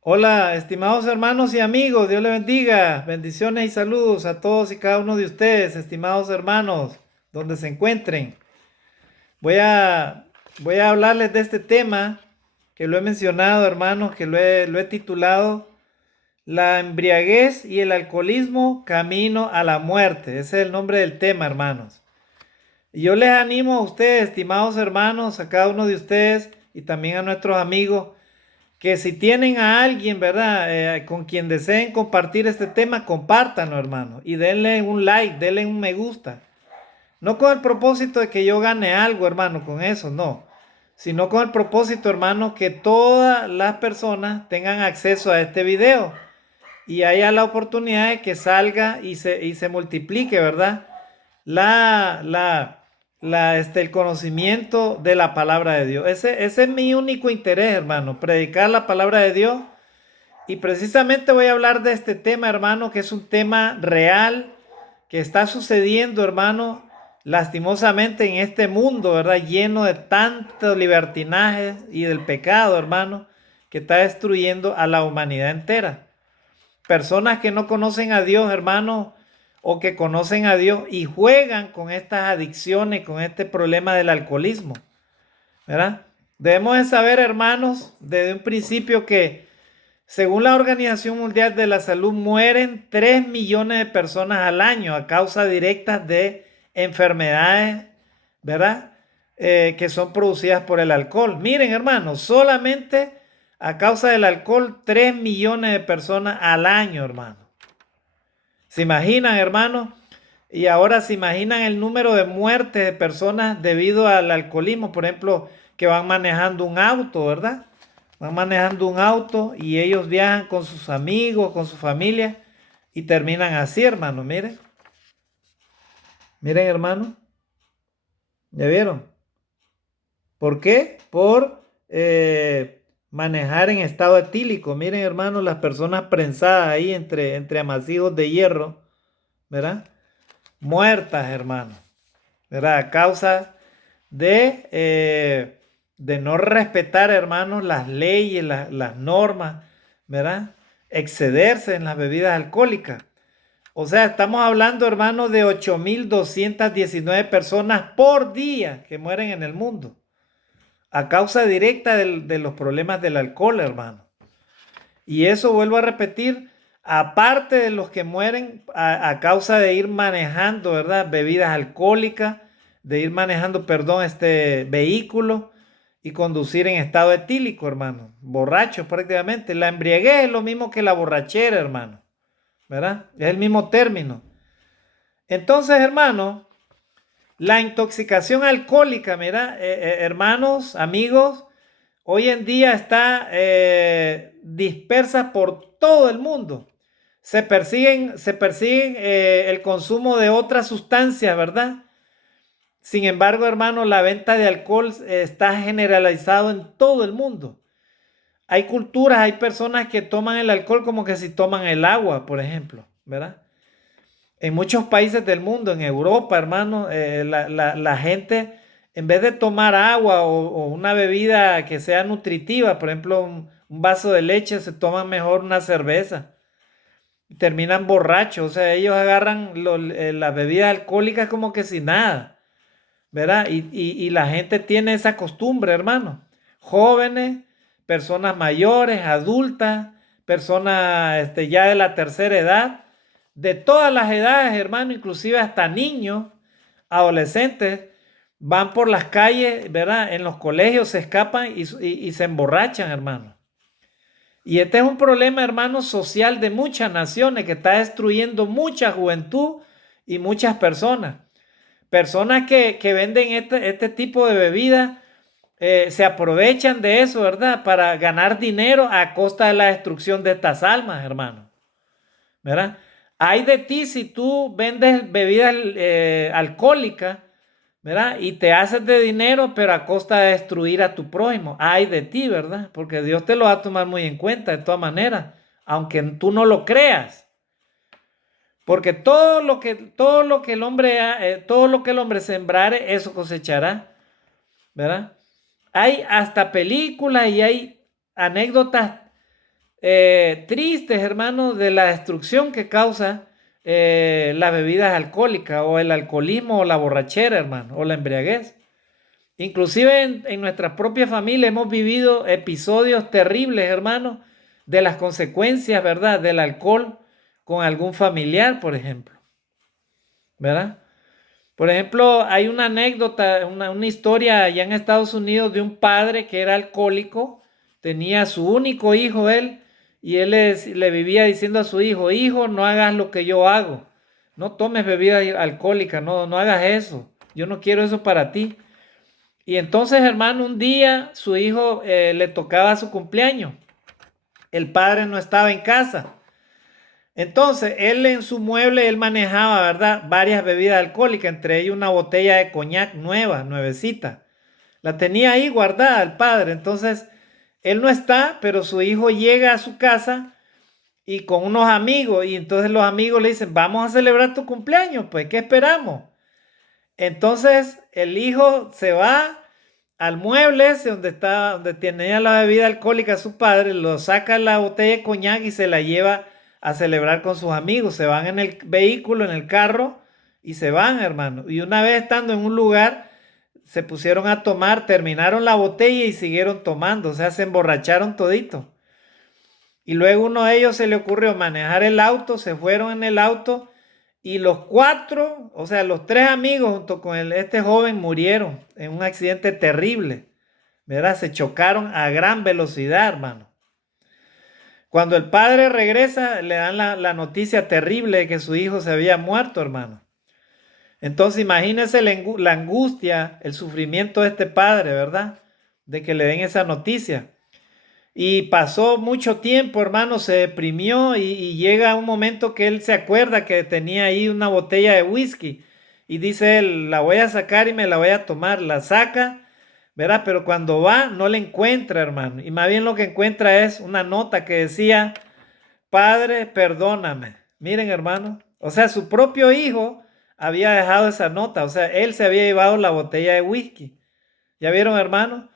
Hola, estimados hermanos y amigos, Dios les bendiga. Bendiciones y saludos a todos y cada uno de ustedes, estimados hermanos, donde se encuentren. Voy a, voy a hablarles de este tema que lo he mencionado, hermanos, que lo he titulado La embriaguez y el alcoholismo, camino a la muerte. Ese es el nombre del tema, hermanos. Y yo les animo a ustedes, estimados hermanos, a cada uno de ustedes y también a nuestros amigos que si tienen a alguien, ¿verdad? Con quien deseen compartir este tema, compártanlo, hermano. Y denle un like, denle un me gusta. No con el propósito de que yo gane algo, hermano, con eso, no. Sino con el propósito, hermano, que todas las personas tengan acceso a este video. Y haya la oportunidad de que salga y se multiplique, ¿verdad? la, la, el conocimiento de la palabra de Dios. Ese es mi único interés, hermano, predicar la palabra de Dios. Y precisamente voy a hablar de este tema, hermano, que es un tema real, que está sucediendo, hermano, lastimosamente en este mundo, ¿verdad? Lleno de tantos libertinajes y del pecado, hermano, que está destruyendo a la humanidad entera. Personas que no conocen a Dios, hermano, o que conocen a Dios y juegan con estas adicciones, con este problema del alcoholismo, ¿verdad? Debemos de saber, hermanos, desde un principio que según la Organización Mundial de la Salud mueren 3 millones de personas al año a causa directa de enfermedades, ¿verdad? Que son producidas por el alcohol. Miren, hermanos, solamente a causa del alcohol 3 millones de personas al año, hermano. ¿Se imaginan, hermano? Y ahora se imaginan el número de muertes de personas debido al alcoholismo, por ejemplo, que van manejando un auto, ¿verdad? Van manejando un auto y ellos viajan con sus amigos, con su familia y terminan así, hermano. Miren, miren, hermano. ¿Ya vieron? ¿Por qué? Por manejar en estado etílico. Miren, hermano, las personas prensadas ahí entre amasijos de hierro, ¿verdad? Muertas, hermano, ¿verdad? A causa de no respetar, hermanos, las leyes, las normas, ¿verdad? Excederse en las bebidas alcohólicas. O sea, estamos hablando, hermanos, de 8.219 personas por día que mueren en el mundo a causa directa de los problemas del alcohol, hermano. Y eso vuelvo a repetir, aparte de los que mueren a causa de ir manejando, ¿verdad? Bebidas alcohólicas, de ir manejando, perdón, este vehículo y conducir en estado etílico, hermano. Borrachos prácticamente. La embriaguez es lo mismo que la borrachera, hermano. ¿Verdad? Es el mismo término. Entonces, hermano, la intoxicación alcohólica, mira, hermanos, amigos, hoy en día está dispersa por todo el mundo. Se persiguen el consumo de otras sustancias, ¿verdad? Sin embargo, hermano, la venta de alcohol está generalizado en todo el mundo. Hay culturas, hay personas que toman el alcohol como que si toman el agua, por ejemplo, ¿verdad? En muchos países del mundo, en Europa, hermano, la gente, en vez de tomar agua o una bebida que sea nutritiva, por ejemplo, un vaso de leche, se toman mejor una cerveza. Terminan borrachos, o sea, ellos agarran las bebidas alcohólicas como que sin nada, ¿verdad? Y la gente tiene esa costumbre, hermano. Jóvenes, personas mayores, adultas, personas ya de la tercera edad, de todas las edades, hermano, inclusive hasta niños, adolescentes, van por las calles, ¿verdad? En los colegios se escapan y se emborrachan, hermano. Y este es un problema, hermano, social de muchas naciones que está destruyendo mucha juventud y muchas personas. Personas que venden este tipo de bebidas se aprovechan de eso, ¿verdad? Para ganar dinero a costa de la destrucción de estas almas, hermano. ¿Verdad? Hay de ti si tú vendes bebidas alcohólicas, ¿verdad? Y te haces de dinero, pero a costa de destruir a tu prójimo. Hay de ti, ¿verdad? Porque Dios te lo va a tomar muy en cuenta de todas maneras, aunque tú no lo creas. Porque todo lo que el hombre sembrare, eso cosechará, ¿verdad? Hay hasta películas y hay anécdotas tristes, hermano, de la destrucción que causa las bebidas alcohólicas o el alcoholismo o la borrachera, hermano, o la embriaguez. Inclusive en nuestra propia familia hemos vivido episodios terribles, hermano, de las consecuencias, ¿verdad?, del alcohol con algún familiar, por ejemplo, ¿verdad? Por ejemplo, hay una anécdota, una historia allá en Estados Unidos de un padre que era alcohólico, tenía su único hijo él, y él le vivía diciendo a su hijo, hijo, no hagas lo que yo hago, no tomes bebida alcohólica, no hagas eso, yo no quiero eso para ti. Y entonces, hermano, un día su hijo le tocaba su cumpleaños, el padre no estaba en casa. Entonces, él en su mueble, él manejaba, ¿verdad?, varias bebidas alcohólicas, entre ellas una botella de coñac nueva, nuevecita. La tenía ahí guardada el padre. Entonces, él no está, pero su hijo llega a su casa y con unos amigos, y entonces los amigos le dicen, vamos a celebrar tu cumpleaños, pues, ¿qué esperamos? Entonces, el hijo se va al mueble ese donde tenía la bebida alcohólica su padre, lo saca la botella de coñac y se la lleva a celebrar con sus amigos. Se van en el vehículo, en el carro y se van, hermano. Y una vez estando en un lugar, se pusieron a tomar, terminaron la botella y siguieron tomando, o sea, se emborracharon todito. Y luego uno de ellos se le ocurrió manejar el auto, se fueron en el auto y los cuatro, o sea, los tres amigos junto con este joven murieron en un accidente terrible, ¿verdad? Se chocaron a gran velocidad, hermano. Cuando el padre regresa, le dan la noticia terrible de que su hijo se había muerto, hermano. Entonces imagínense la angustia, el sufrimiento de este padre, ¿verdad? De que le den esa noticia. Y pasó mucho tiempo, hermano, se deprimió y llega un momento que él se acuerda que tenía ahí una botella de whisky y dice él, la voy a sacar y me la voy a tomar. La saca, ¿verdad? Pero cuando va no la encuentra, hermano. Y más bien lo que encuentra es una nota que decía, Padre, perdóname. Miren, hermano. O sea, su propio hijo había dejado esa nota. O sea, él se había llevado la botella de whisky. ¿Ya vieron, hermano?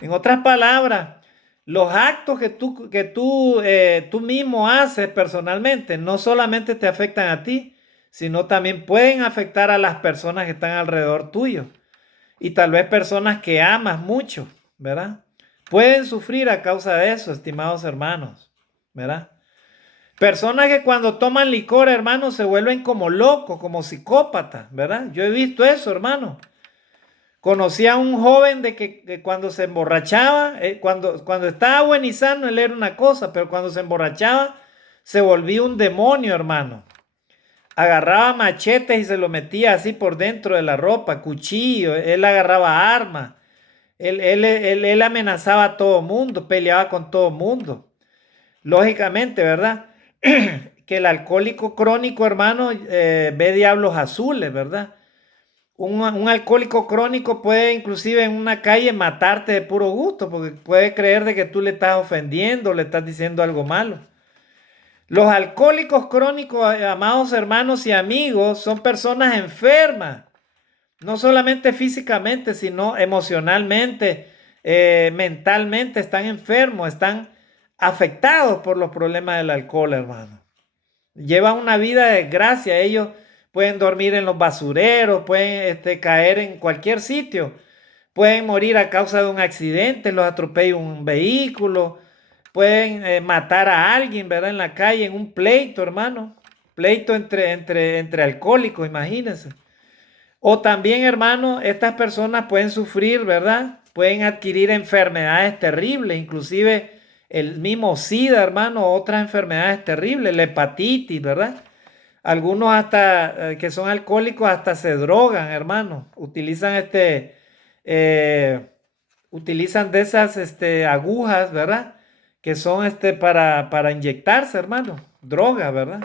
En otras palabras, los actos tú mismo haces personalmente no solamente te afectan a ti, sino también pueden afectar a las personas que están alrededor tuyo. Y tal vez personas que amas mucho, ¿verdad? Pueden sufrir a causa de eso, estimados hermanos, ¿verdad? Personas que cuando toman licor, hermanos, se vuelven como locos, como psicópatas, ¿verdad? Yo he visto eso, hermano. Conocí a un joven de que cuando se emborrachaba, cuando estaba buen y sano, él era una cosa, pero cuando se emborrachaba, se volvía un demonio, hermano. Agarraba machetes y se lo metía así por dentro de la ropa, cuchillo, él agarraba armas, él amenazaba a todo mundo, peleaba con todo mundo. Lógicamente, ¿verdad? Que el alcohólico crónico, hermano, ve diablos azules, ¿verdad? Un alcohólico crónico puede inclusive en una calle matarte de puro gusto, porque puede creer de que tú le estás ofendiendo, le estás diciendo algo malo. Los alcohólicos crónicos, amados hermanos y amigos, son personas enfermas, no solamente físicamente, sino emocionalmente, mentalmente, están enfermos, están afectados por los problemas del alcohol, hermano. Llevan una vida de desgracia, ellos pueden dormir en los basureros, pueden caer en cualquier sitio, pueden morir a causa de un accidente, los atropella un vehículo, pueden matar a alguien, ¿verdad? En la calle, en un pleito, hermano. Pleito entre alcohólicos, imagínense. O también, hermano, estas personas pueden sufrir, ¿verdad? Pueden adquirir enfermedades terribles, inclusive el mismo SIDA, hermano, otras enfermedades terribles, la hepatitis, ¿verdad? Algunos hasta que son alcohólicos hasta se drogan, hermano. Eh, utilizan de esas agujas, ¿verdad? Que son para inyectarse, hermano. Droga, ¿verdad?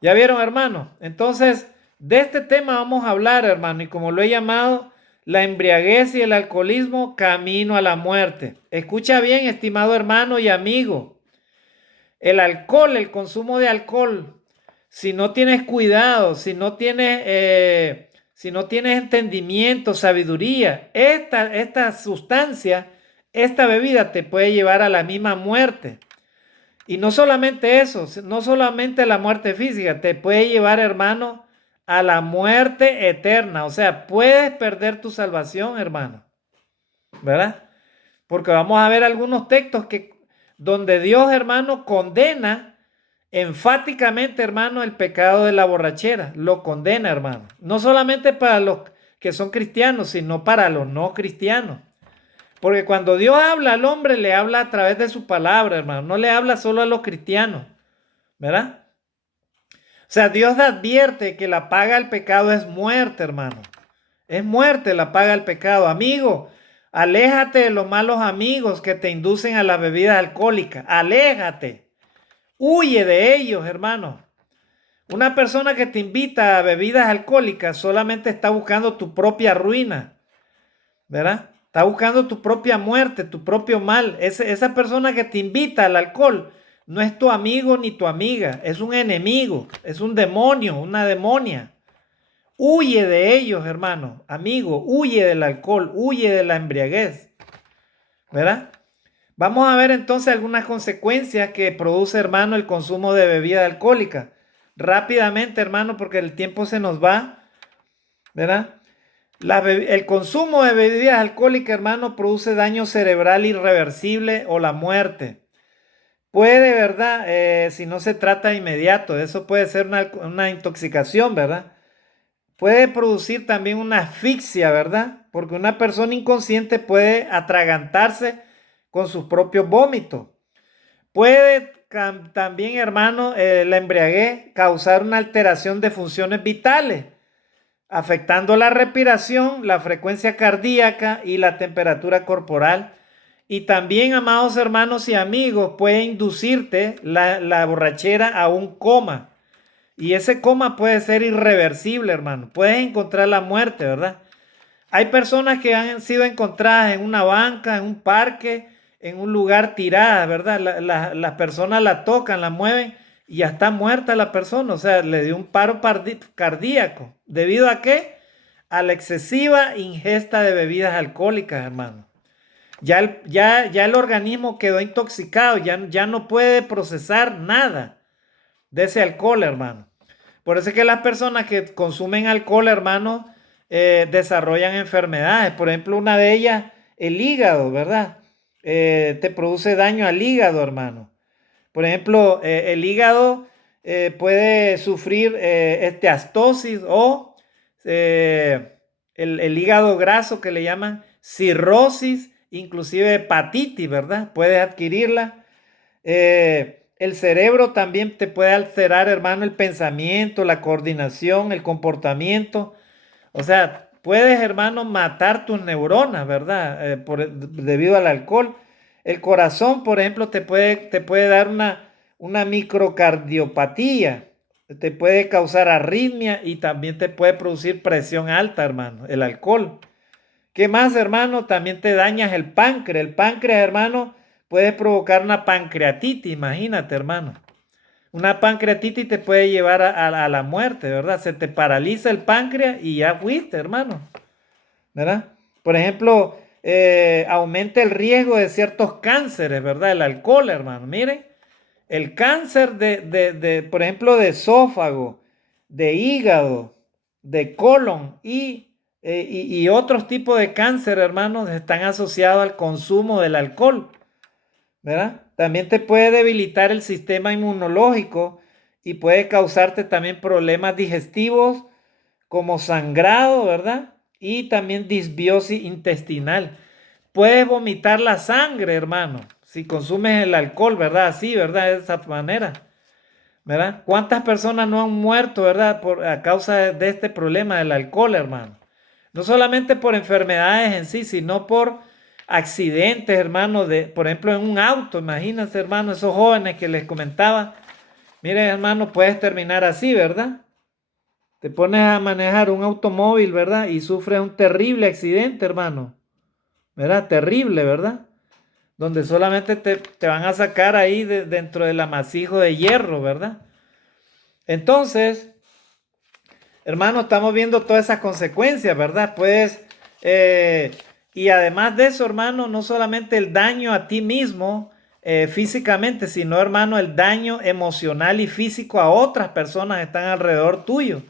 ¿Ya vieron, hermano? Entonces, de este tema vamos a hablar, hermano, y como lo he llamado, la embriaguez y el alcoholismo, camino a la muerte. Escucha bien, estimado hermano y amigo. El alcohol, el consumo de alcohol, si no tienes cuidado, si no tienes entendimiento, sabiduría, esta sustancia, esta bebida te puede llevar a la misma muerte. Y no solamente eso, no solamente la muerte física, te puede llevar, hermano, a la muerte eterna. O sea, puedes perder tu salvación, hermano, ¿verdad? Porque vamos a ver algunos textos donde Dios, hermano, condena enfáticamente, hermano, el pecado de la borrachera. Lo condena, hermano. No solamente para los que son cristianos, sino para los no cristianos. Porque cuando Dios habla al hombre, le habla a través de su palabra, hermano. No le habla solo a los cristianos, ¿verdad? O sea, Dios advierte que la paga del pecado es muerte, hermano. Es muerte la paga del pecado. Amigo, aléjate de los malos amigos que te inducen a las bebidas alcohólicas. Aléjate. Huye de ellos, hermano. Una persona que te invita a bebidas alcohólicas solamente está buscando tu propia ruina, ¿verdad? Está buscando tu propia muerte, tu propio mal. Esa persona que te invita al alcohol no es tu amigo ni tu amiga, es un enemigo, es un demonio, una demonia. Huye de ellos, hermano, amigo, huye del alcohol, huye de la embriaguez, ¿verdad? Vamos a ver entonces algunas consecuencias que produce, hermano, el consumo de bebida alcohólica. Rápidamente, hermano, porque el tiempo se nos va, ¿verdad? El consumo de bebidas alcohólicas, hermano, produce daño cerebral irreversible o la muerte. Puede, ¿verdad? Si no se trata de inmediato, eso puede ser una intoxicación, ¿verdad? Puede producir también una asfixia, ¿verdad? Porque una persona inconsciente puede atragantarse con sus propios vómitos. Puede también, hermano, la embriaguez causar una alteración de funciones vitales, afectando la respiración, la frecuencia cardíaca y la temperatura corporal. Y también, amados hermanos y amigos, puede inducirte la borrachera a un coma. Y ese coma puede ser irreversible, hermano. Puedes encontrar la muerte, ¿verdad? Hay personas que han sido encontradas en una banca, en un parque, en un lugar tiradas, ¿verdad? Las personas la tocan, la mueven y ya está muerta la persona. O sea, le dio un paro cardíaco. ¿Debido a qué? A la excesiva ingesta de bebidas alcohólicas, hermano. Ya el organismo quedó intoxicado, ya no puede procesar nada de ese alcohol, hermano. Por eso es que las personas que consumen alcohol, hermano, desarrollan enfermedades. Por ejemplo, una de ellas, el hígado, ¿verdad? Te produce daño al hígado, hermano. Por ejemplo, el hígado puede sufrir esteatosis o el hígado graso que le llaman cirrosis, inclusive hepatitis, ¿verdad? Puedes adquirirla. El cerebro también te puede alterar, hermano, el pensamiento, la coordinación, el comportamiento. O sea, puedes, hermano, matar tus neuronas, ¿verdad? Debido al alcohol. El corazón, por ejemplo, te puede dar una microcardiopatía. Te puede causar arritmia y también te puede producir presión alta, hermano, el alcohol. ¿Qué más, hermano? También te dañas el páncreas. El páncreas, hermano, puede provocar una pancreatitis, imagínate, hermano. Una pancreatitis te puede llevar a la muerte, ¿verdad? Se te paraliza el páncreas y ya fuiste, hermano, ¿verdad? Por ejemplo, aumenta el riesgo de ciertos cánceres, ¿verdad? El alcohol, hermano. Miren, el cáncer por ejemplo, de esófago, de hígado, de colon y otros tipos de cáncer, hermanos, están asociados al consumo del alcohol, ¿verdad? También te puede debilitar el sistema inmunológico y puede causarte también problemas digestivos como sangrado, ¿verdad? Y también disbiosis intestinal. Puedes vomitar la sangre, hermano, si consumes el alcohol, ¿verdad? Así, ¿verdad? De esa manera, ¿verdad? ¿Cuántas personas no han muerto, ¿verdad? A causa de este problema del alcohol, hermano. No solamente por enfermedades en sí, sino por accidentes, hermano, por ejemplo, en un auto. Imagínense, hermano, esos jóvenes que les comentaba. Miren, hermano, puedes terminar así, ¿verdad? Te pones a manejar un automóvil, ¿verdad? Y sufres un terrible accidente, hermano. ¿Verdad? Terrible, ¿verdad? Donde solamente te van a sacar ahí dentro del amasijo de hierro, ¿verdad? Entonces, hermano, estamos viendo todas esas consecuencias, ¿verdad? Pues, y además de eso, hermano, no solamente el daño a ti mismo físicamente, sino, hermano, el daño emocional y físico a otras personas que están alrededor tuyo,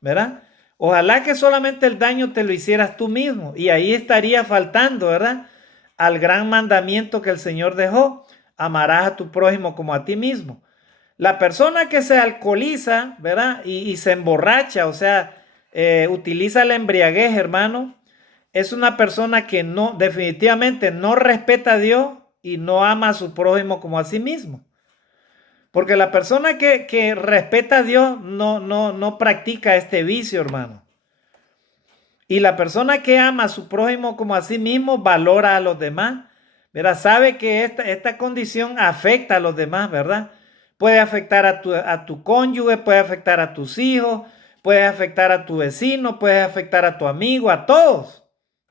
¿verdad? Ojalá que solamente el daño te lo hicieras tú mismo y ahí estaría faltando, ¿verdad? Al gran mandamiento que el Señor dejó, amarás a tu prójimo como a ti mismo. La persona que se alcoholiza, ¿verdad? Y se emborracha, o sea, utiliza la embriaguez, hermano, es una persona que no, definitivamente no respeta a Dios y no ama a su prójimo como a sí mismo. Porque la persona que respeta a Dios no practica este vicio, hermano. Y la persona que ama a su prójimo como a sí mismo valora a los demás, ¿verdad? Sabe que esta condición afecta a los demás, ¿verdad? Puede afectar a tu cónyuge, puede afectar a tus hijos, puede afectar a tu vecino, puede afectar a tu amigo, a todos,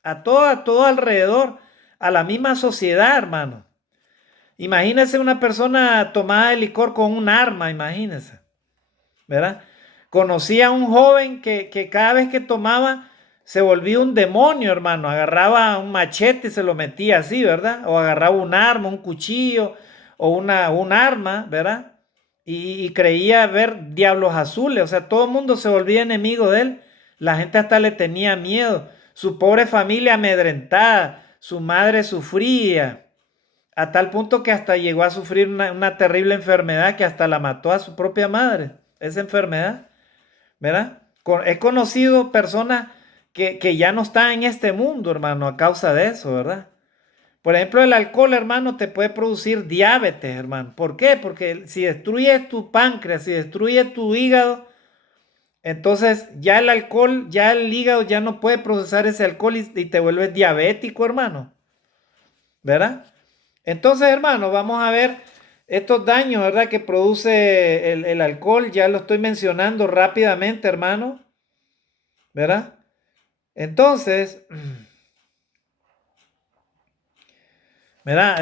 a todo alrededor, a la misma sociedad, hermano. Imagínese una persona tomada de licor con un arma, imagínese, ¿verdad? Conocí a un joven que cada vez que tomaba se volvía un demonio, hermano. Agarraba un machete y se lo metía así, ¿verdad? O agarraba un arma, un cuchillo o un arma, ¿verdad? Y creía ver diablos azules. O sea, todo el mundo se volvía enemigo de él. La gente hasta le tenía miedo. Su pobre familia amedrentada. Su madre sufría. A tal punto que hasta llegó a sufrir una terrible enfermedad que hasta la mató a su propia madre. Esa enfermedad. ¿Verdad? He conocido personas que ya no están en este mundo, hermano, a causa de eso, ¿verdad? Por ejemplo, el alcohol, hermano, te puede producir diabetes, hermano. ¿Por qué? Porque si destruye tu páncreas, si destruye tu hígado, entonces ya el alcohol, ya el hígado ya no puede procesar ese alcohol y te vuelves diabético, hermano. ¿Verdad? Entonces, hermano, vamos a ver estos daños, ¿verdad? Que produce el alcohol. Ya lo estoy mencionando rápidamente, hermano. ¿Verdad? Entonces, mira,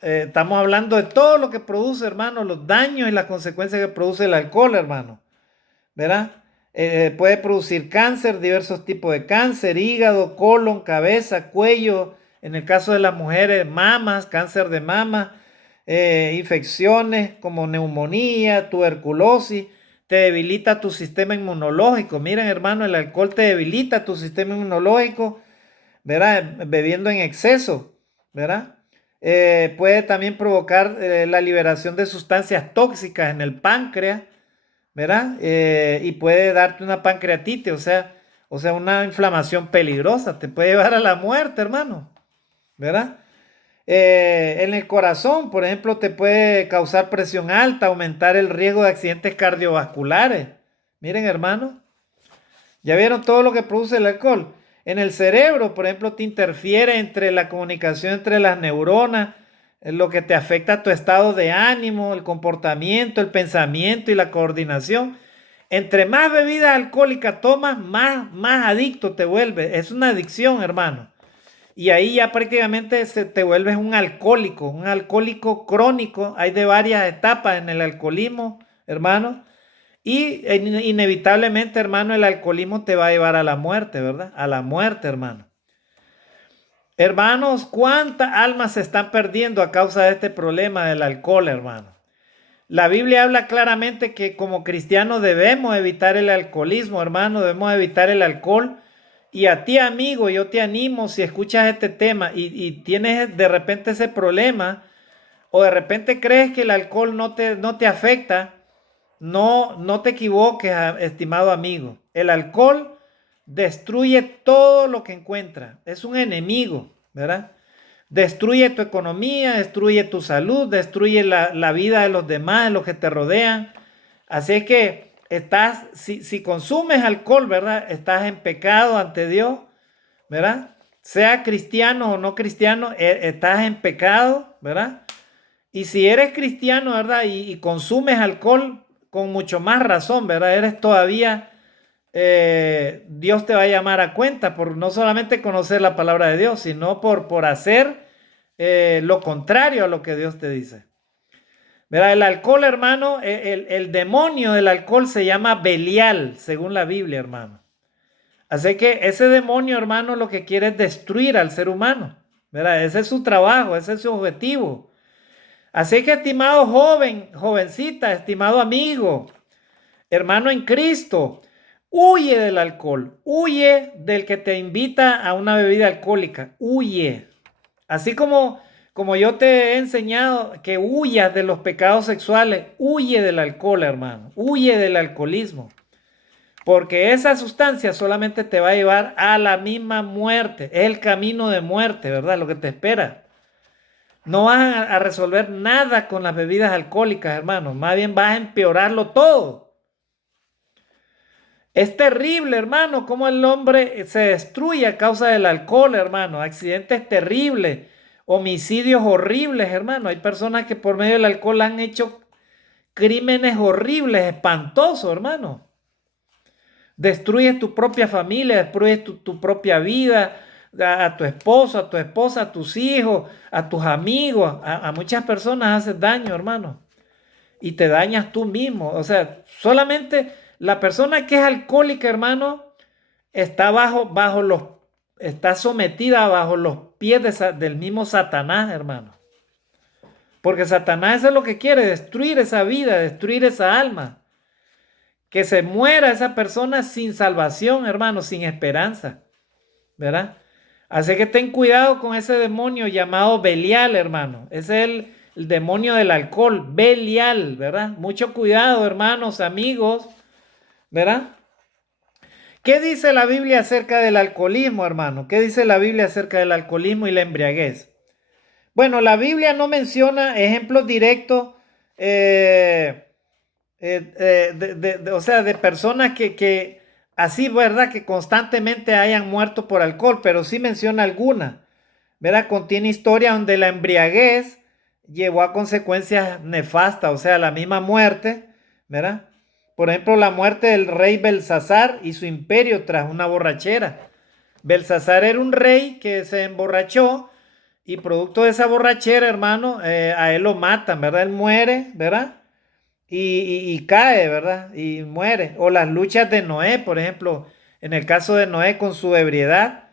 estamos hablando de todo lo que produce, hermano, los daños y las consecuencias que produce el alcohol, hermano. ¿Verdad? Puede producir cáncer, diversos tipos de cáncer, hígado, colon, cabeza, cuello. En el caso de las mujeres, mamas, cáncer de mama, infecciones como neumonía, tuberculosis. Te debilita tu sistema inmunológico. Miren, hermano, el alcohol te debilita tu sistema inmunológico, ¿verdad? Bebiendo en exceso, ¿verdad? Puede también provocar la liberación de sustancias tóxicas en el páncreas, ¿verdad? Y puede darte una pancreatitis, o sea, una inflamación peligrosa, te puede llevar a la muerte, hermano, ¿verdad? En el corazón, por ejemplo, te puede causar presión alta, aumentar el riesgo de accidentes cardiovasculares. Miren, hermano, ¿ya vieron todo lo que produce el alcohol? En el cerebro, por ejemplo, te interfiere entre la comunicación entre las neuronas, lo que te afecta a tu estado de ánimo, el comportamiento, el pensamiento y la coordinación. Entre más bebida alcohólica tomas, más adicto te vuelves. Es una adicción, hermano. Y ahí ya prácticamente te vuelves un alcohólico crónico. Hay de varias etapas en el alcoholismo, hermano. Y inevitablemente, hermano, el alcoholismo te va a llevar a la muerte, ¿verdad? A la muerte, hermano. Hermanos, ¿cuántas almas se están perdiendo a causa de este problema del alcohol, hermano? La Biblia habla claramente que como cristianos debemos evitar el alcoholismo, hermano, debemos evitar el alcohol. Y a ti, amigo, yo te animo, si escuchas este tema y tienes de repente ese problema, o de repente crees que el alcohol no te afecta, no te equivoques, estimado amigo. El alcohol destruye todo lo que encuentra. Es un enemigo, ¿verdad? Destruye tu economía, destruye tu salud, destruye la vida de los demás, de los que te rodean. Así es que si consumes alcohol, ¿verdad? Estás en pecado ante Dios, ¿verdad? Sea cristiano o no cristiano, estás en pecado, ¿verdad? Y si eres cristiano, ¿verdad? Y consumes alcohol, con mucho más razón, ¿verdad? Eres todavía, Dios te va a llamar a cuenta por no solamente conocer la palabra de Dios, sino por hacer lo contrario a lo que Dios te dice. ¿Verdad? El alcohol, hermano, el demonio del alcohol se llama Belial, según la Biblia, hermano. Así que ese demonio, hermano, lo que quiere es destruir al ser humano, ¿verdad? Ese es su trabajo, ese es su objetivo. Así que, estimado joven, jovencita, estimado amigo, hermano en Cristo, huye del alcohol, huye del que te invita a una bebida alcohólica, huye. Así como yo te he enseñado que huyas de los pecados sexuales, huye del alcohol, hermano, huye del alcoholismo. Porque esa sustancia solamente te va a llevar a la misma muerte. Es el camino de muerte, ¿verdad? Lo que te espera. No vas a resolver nada con las bebidas alcohólicas, hermano. Más bien vas a empeorarlo todo. Es terrible, hermano, cómo el hombre se destruye a causa del alcohol, hermano. Accidentes terribles, homicidios horribles, hermano. Hay personas que por medio del alcohol han hecho crímenes horribles, espantosos, hermano. Destruyes tu propia familia, destruyes tu propia vida, a tu esposo, a tu esposa, a tus hijos, a tus amigos, a muchas personas haces daño, hermano. Y te dañas tú mismo. O sea, solamente la persona que es alcohólica, hermano, está está sometida bajo los pies del mismo Satanás, hermano. Porque Satanás eso es lo que quiere, destruir esa vida, destruir esa alma. Que se muera esa persona sin salvación, hermano, sin esperanza, ¿verdad? Así que ten cuidado con ese demonio llamado Belial, hermano. Ese es el demonio del alcohol, Belial, ¿verdad? Mucho cuidado, hermanos, amigos, ¿verdad? ¿Qué dice la Biblia acerca del alcoholismo, hermano? ¿Qué dice la Biblia acerca del alcoholismo y la embriaguez? Bueno, la Biblia no menciona ejemplos directos, o sea, de personas que así, ¿verdad? Que constantemente hayan muerto por alcohol, pero sí menciona alguna, ¿verdad? Contiene historia donde la embriaguez llevó a consecuencias nefastas, o sea, la misma muerte, ¿verdad? Por ejemplo, la muerte del rey Belsasar y su imperio tras una borrachera. Belsasar era un rey que se emborrachó y producto de esa borrachera, hermano, a él lo matan, ¿verdad? Él muere, ¿verdad? Y cae, ¿verdad? Y muere. O las luchas de Noé, por ejemplo, en el caso de Noé con su ebriedad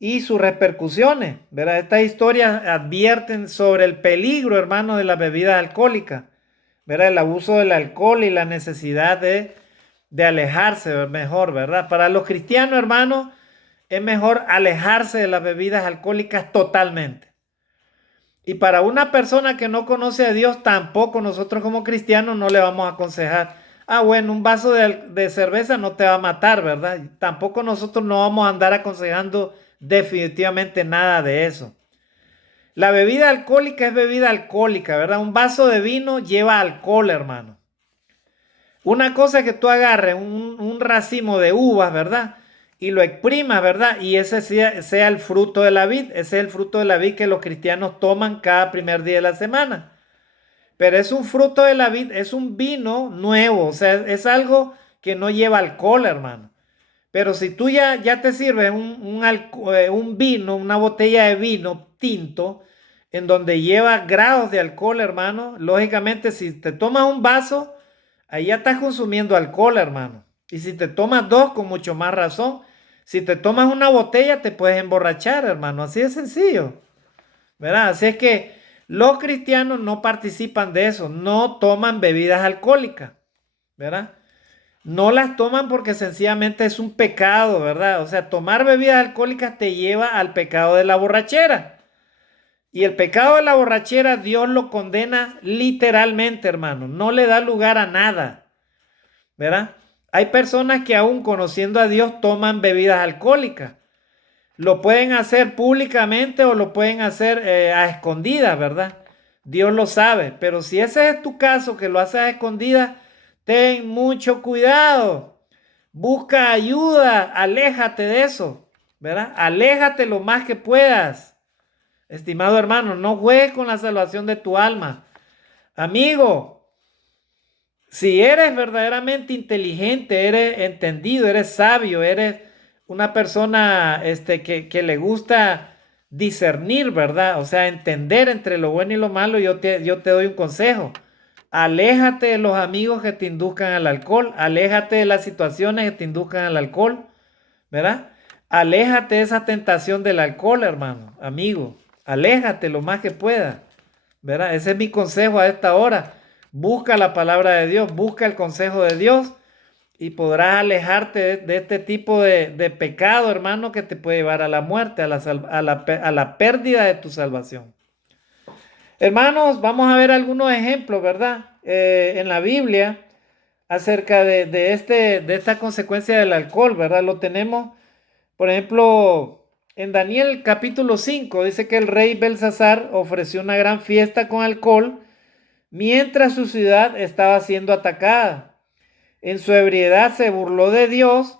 y sus repercusiones, ¿verdad? Estas historias advierten sobre el peligro, hermano, de las bebidas alcohólicas, ¿verdad? El abuso del alcohol y la necesidad de alejarse mejor, ¿verdad? Para los cristianos, hermano, es mejor alejarse de las bebidas alcohólicas totalmente. Y para una persona que no conoce a Dios, tampoco nosotros como cristianos no le vamos a aconsejar. Ah, bueno, un vaso de cerveza no te va a matar, ¿verdad? Tampoco nosotros no vamos a andar aconsejando definitivamente nada de eso. La bebida alcohólica es bebida alcohólica, ¿verdad? Un vaso de vino lleva alcohol, hermano. Una cosa es que tú agarres un racimo de uvas, ¿verdad? Y lo exprimas, ¿verdad? Y ese sea el fruto de la vid. Ese es el fruto de la vid que los cristianos toman cada primer día de la semana. Pero es un fruto de la vid, es un vino nuevo, o sea, es algo que no lleva alcohol, hermano. Pero si tú ya te sirves un vino, una botella de vino tinto, en donde lleva grados de alcohol, hermano, lógicamente si te tomas un vaso, ahí ya estás consumiendo alcohol, hermano. Y si te tomas dos, con mucho más razón. Si te tomas una botella, te puedes emborrachar, hermano. Así de sencillo, ¿verdad? Así es que los cristianos no participan de eso, no toman bebidas alcohólicas, ¿verdad? No las toman porque sencillamente es un pecado, ¿verdad? O sea, tomar bebidas alcohólicas te lleva al pecado de la borrachera. Y el pecado de la borrachera Dios lo condena literalmente, hermano. No le da lugar a nada, ¿verdad? Hay personas que aún conociendo a Dios toman bebidas alcohólicas. Lo pueden hacer públicamente o lo pueden hacer a escondidas, ¿verdad? Dios lo sabe. Pero si ese es tu caso, que lo haces a escondidas, ten mucho cuidado. Busca ayuda, aléjate de eso, ¿verdad? Aléjate lo más que puedas. Estimado hermano, no juegues con la salvación de tu alma. Amigo, si eres verdaderamente inteligente, eres entendido, eres sabio, eres una persona que le gusta discernir, ¿verdad? O sea, entender entre lo bueno y lo malo, yo te doy un consejo. Aléjate de los amigos que te induzcan al alcohol. Aléjate de las situaciones que te induzcan al alcohol, ¿verdad? Aléjate de esa tentación del alcohol, hermano, amigo. Aléjate lo más que puedas, ¿verdad? Ese es mi consejo a esta hora. Busca la palabra de Dios, busca el consejo de Dios y podrás alejarte de este tipo de pecado, hermano, que te puede llevar a la muerte, a la pérdida de tu salvación. Hermanos, vamos a ver algunos ejemplos, ¿verdad? En la Biblia acerca de esta consecuencia del alcohol, ¿verdad? Lo tenemos, por ejemplo, en Daniel capítulo 5, dice que el rey Belsasar ofreció una gran fiesta con alcohol mientras su ciudad estaba siendo atacada. En su ebriedad se burló de Dios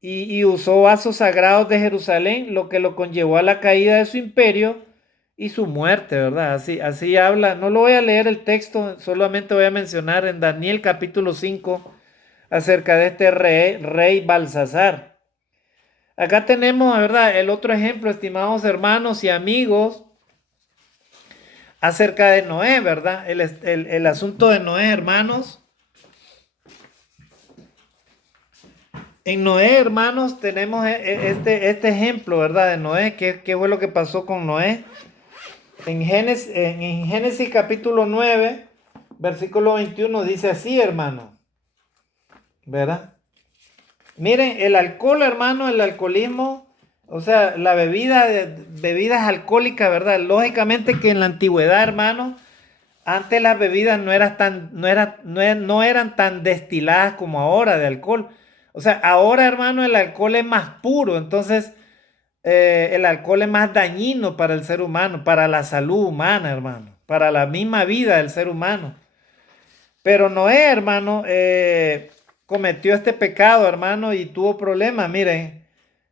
y usó vasos sagrados de Jerusalén, lo que lo conllevó a la caída de su imperio y su muerte, ¿verdad? Así habla. No lo voy a leer el texto, solamente voy a mencionar en Daniel capítulo 5 acerca de este rey Balsasar. Acá tenemos, ¿verdad? El otro ejemplo, estimados hermanos y amigos, acerca de Noé, ¿verdad? El asunto de Noé, hermanos. En Noé, hermanos, tenemos este ejemplo, ¿verdad? De Noé. ¿Qué fue lo que pasó con Noé? En Génesis capítulo 9, versículo 21, dice así, hermano, ¿verdad? Miren, el alcohol, hermano, el alcoholismo, o sea, la bebidas alcohólicas, ¿verdad? Lógicamente que en la antigüedad, hermano, antes las bebidas no eran tan destiladas como ahora de alcohol. O sea, ahora, hermano, el alcohol es más puro, entonces el alcohol es más dañino para el ser humano, para la salud humana, hermano, para la misma vida del ser humano. Pero Noé, hermano, cometió este pecado, hermano, y tuvo problemas. Miren,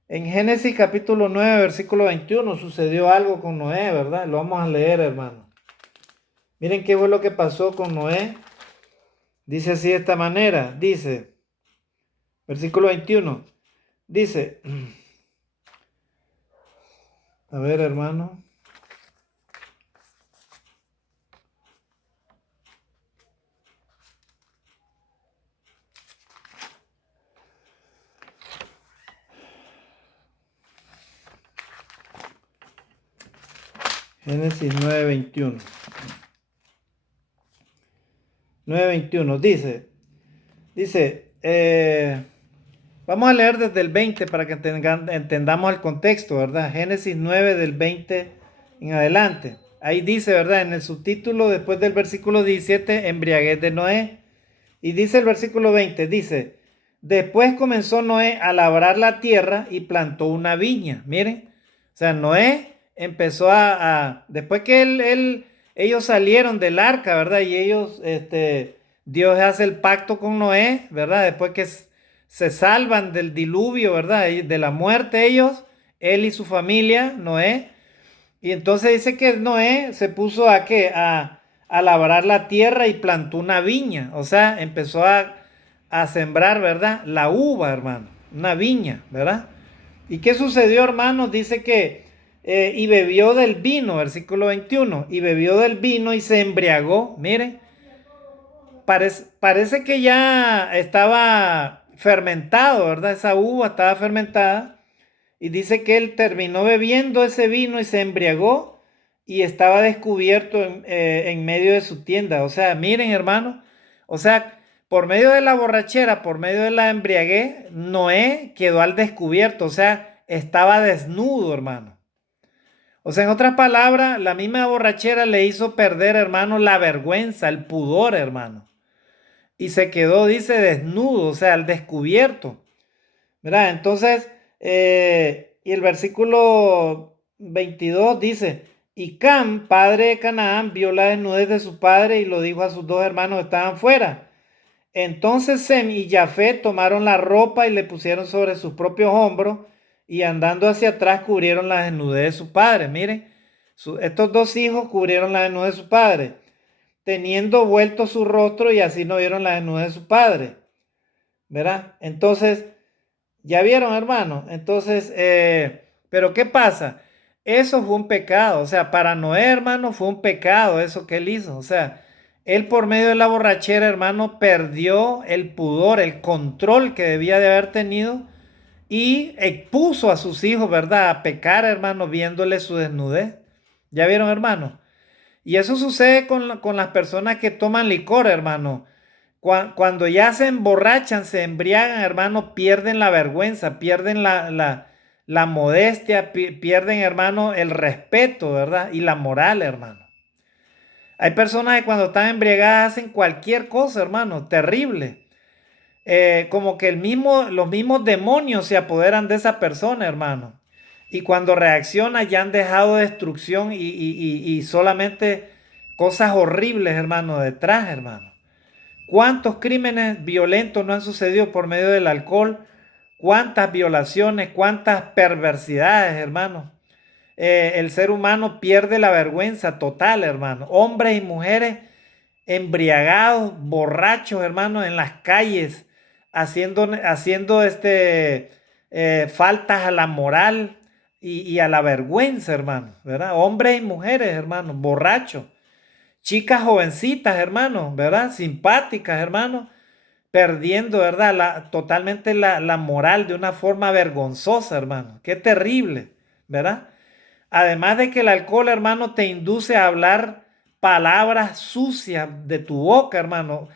en Génesis capítulo 9, versículo 21, sucedió algo con Noé, ¿verdad? Lo vamos a leer, hermano. Miren qué fue lo que pasó con Noé. Dice así de esta manera, dice, versículo 21, dice, a ver, hermano. Génesis 9:21. 9:21 dice, vamos a leer desde el 20 para que entendamos el contexto, ¿verdad? Génesis 9 del 20 en adelante. Ahí dice, ¿verdad? En el subtítulo, después del versículo 17, embriaguez de Noé. Y dice el versículo 20, dice, después comenzó Noé a labrar la tierra y plantó una viña. Miren, o sea, Noé empezó después que ellos salieron del arca, ¿verdad? Y Dios hace el pacto con Noé, ¿verdad? Después que se salvan del diluvio, ¿verdad? Y de la muerte ellos, él y su familia, Noé. Y entonces dice que Noé se puso a labrar la tierra y plantó una viña. O sea, empezó a sembrar, ¿verdad? La uva, hermano. Una viña, ¿verdad? ¿Y qué sucedió, hermano? Dice que, y bebió del vino, versículo 21, y bebió del vino y se embriagó. Miren, parece que ya estaba fermentado, ¿verdad? Esa uva estaba fermentada. Y dice que él terminó bebiendo ese vino y se embriagó y estaba descubierto en medio de su tienda. O sea, miren, hermano, o sea, por medio de la borrachera, por medio de la embriaguez, Noé quedó al descubierto. O sea, estaba desnudo, hermano. O sea, en otras palabras, la misma borrachera le hizo perder, hermano, la vergüenza, el pudor, hermano. Y se quedó, dice, desnudo, o sea, al descubierto. ¿Verdad? Entonces, y el versículo 22 dice, y Cam, padre de Canaán, vio la desnudez de su padre y lo dijo a sus dos hermanos que estaban fuera. Entonces Sem y Jafet tomaron la ropa y le pusieron sobre sus propios hombros y andando hacia atrás cubrieron la desnudez de su padre. Miren, estos dos hijos cubrieron la desnudez de su padre, teniendo vuelto su rostro y así no vieron la desnudez de su padre. ¿Verdad? Entonces, ya vieron, hermano. Entonces, pero ¿qué pasa? Eso fue un pecado. O sea, para Noé, hermano, fue un pecado eso que él hizo. O sea, Él por medio de la borrachera, hermano, perdió el pudor, el control que debía de haber tenido y expuso a sus hijos, ¿verdad? A pecar, hermano, viéndole su desnudez. ¿Ya vieron, hermano? Y eso sucede con las personas que toman licor, hermano. Cuando ya se emborrachan, se embriagan, hermano, pierden la vergüenza, pierden la modestia, pierden, hermano, el respeto, ¿verdad? Y la moral, hermano. Hay personas que cuando están embriagadas hacen cualquier cosa, hermano, terrible. Como que los mismos demonios se apoderan de esa persona, hermano. Y cuando reacciona ya han dejado destrucción y solamente cosas horribles, hermano, detrás, hermano. ¿Cuántos crímenes violentos no han sucedido por medio del alcohol? ¿Cuántas violaciones? ¿Cuántas perversidades, hermano? El ser humano pierde la vergüenza total, hermano. Hombres y mujeres embriagados, borrachos, hermano, en las calles, haciendo faltas a la moral y a la vergüenza, hermano, ¿verdad? Hombres y mujeres, hermano, borrachos. Chicas jovencitas, hermano, ¿verdad? Simpáticas, hermano, perdiendo, ¿verdad? Totalmente la moral de una forma vergonzosa, hermano. Qué terrible, ¿verdad? Además de que el alcohol, hermano, te induce a hablar palabras sucias de tu boca, hermano.